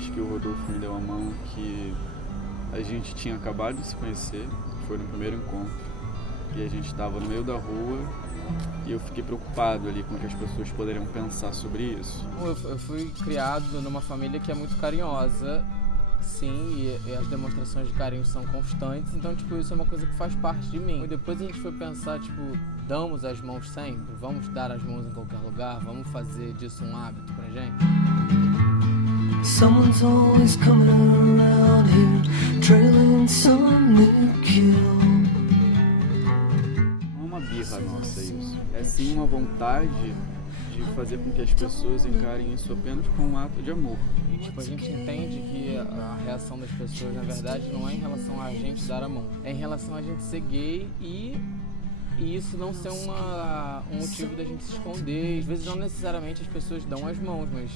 vez que o Rodolfo me deu a mão, que a gente tinha acabado de se conhecer, foi no primeiro encontro, e a gente estava no meio da rua e eu fiquei preocupado ali com o que as pessoas poderiam pensar sobre isso. Eu fui criado numa família que é muito carinhosa, sim, e as demonstrações de carinho são constantes, então, tipo, isso é uma coisa que faz parte de mim. E depois a gente foi pensar, tipo, damos as mãos sempre? Vamos dar as mãos em qualquer lugar? Vamos fazer disso um hábito pra gente? Someone's always coming around here, trailing some new kill. Não é uma birra nossa isso, é sim uma vontade de fazer com que as pessoas encarem isso apenas como um ato de amor. E, tipo, a gente entende que a reação das pessoas, na verdade, não é em relação a gente dar a mão, é em relação a gente ser gay e isso não ser um motivo da gente se esconder. Às vezes não necessariamente as pessoas dão as mãos, mas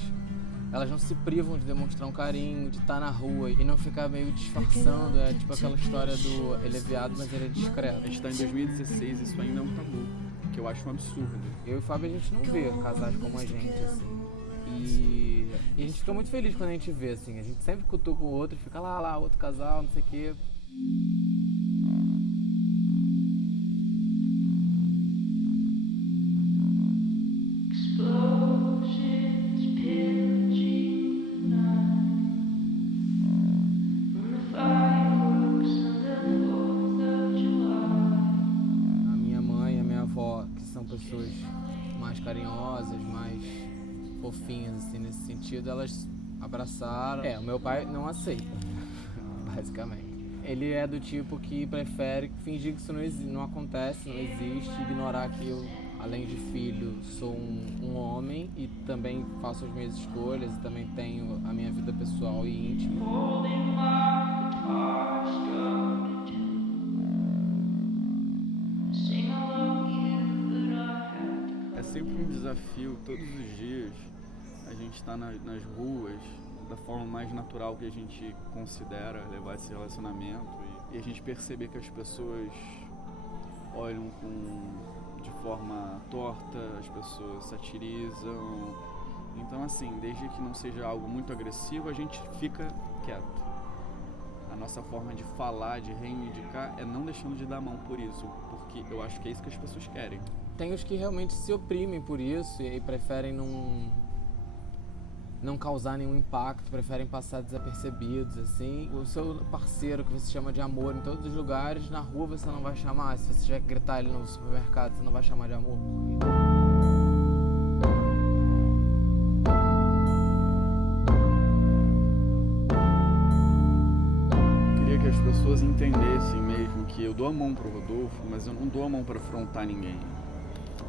elas não se privam de demonstrar um carinho, de estar na rua e não ficar meio disfarçando. É tipo aquela história do ele é viado, mas ele é discreto. A gente está em 2016 e isso ainda é um tabu, que eu acho um absurdo. Eu e o Fábio, a gente não vê casais como a gente, assim. E a gente fica muito feliz quando a gente vê, assim. A gente sempre cutuca o outro, fica lá, outro casal, não sei o quê. Pessoas mais carinhosas, mais fofinhas, assim, nesse sentido, elas abraçaram. O meu pai não aceita, basicamente. Ele é do tipo que prefere fingir que isso não acontece, não existe, ignorar que eu, além de filho, sou um homem e também faço as minhas escolhas e também tenho a minha vida pessoal e íntima. Sempre um desafio, todos os dias, a gente está nas ruas da forma mais natural que a gente considera levar esse relacionamento e a gente perceber que as pessoas olham de forma torta, as pessoas satirizam. Então, assim, desde que não seja algo muito agressivo, a gente fica quieto. A nossa forma de falar, de reivindicar, é não deixando de dar a mão por isso, porque eu acho que é isso que as pessoas querem. Tem os que realmente se oprimem por isso e aí preferem não causar nenhum impacto, preferem passar desapercebidos, assim. O seu parceiro que você chama de amor em todos os lugares, na rua você não vai chamar. Se você tiver que gritar ele no supermercado, você não vai chamar de amor. Que as pessoas entendessem mesmo que eu dou a mão pro Rodolfo, mas eu não dou a mão para afrontar ninguém.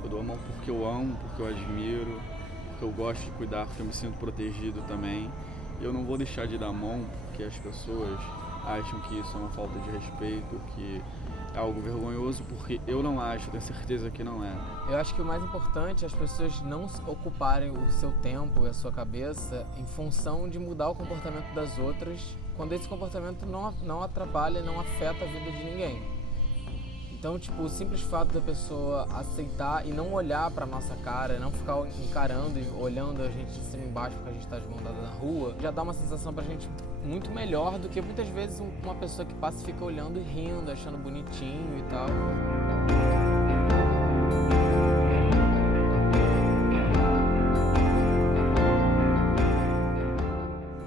Eu dou a mão porque eu amo, porque eu admiro, porque eu gosto de cuidar, porque eu me sinto protegido também. E eu não vou deixar de dar a mão porque as pessoas acham que isso é uma falta de respeito, que é algo vergonhoso, porque eu não acho, tenho certeza que não é. Eu acho que o mais importante é as pessoas não ocuparem o seu tempo e a sua cabeça em função de mudar o comportamento das outras, quando esse comportamento não atrapalha, não afeta a vida de ninguém. Então, tipo, o simples fato da pessoa aceitar e não olhar pra nossa cara, não ficar encarando e olhando a gente de cima e embaixo porque a gente tá de mão dada na rua, já dá uma sensação pra gente muito melhor do que muitas vezes uma pessoa que passa e fica olhando e rindo, achando bonitinho e tal.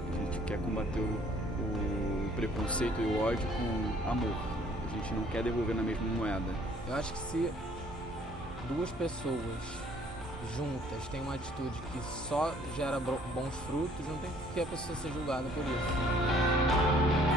A gente quer combater o preconceito e o ódio com amor. A gente não quer devolver na mesma moeda. Eu acho que se duas pessoas juntas têm uma atitude que só gera bons frutos, não tem por que a pessoa ser julgada por isso.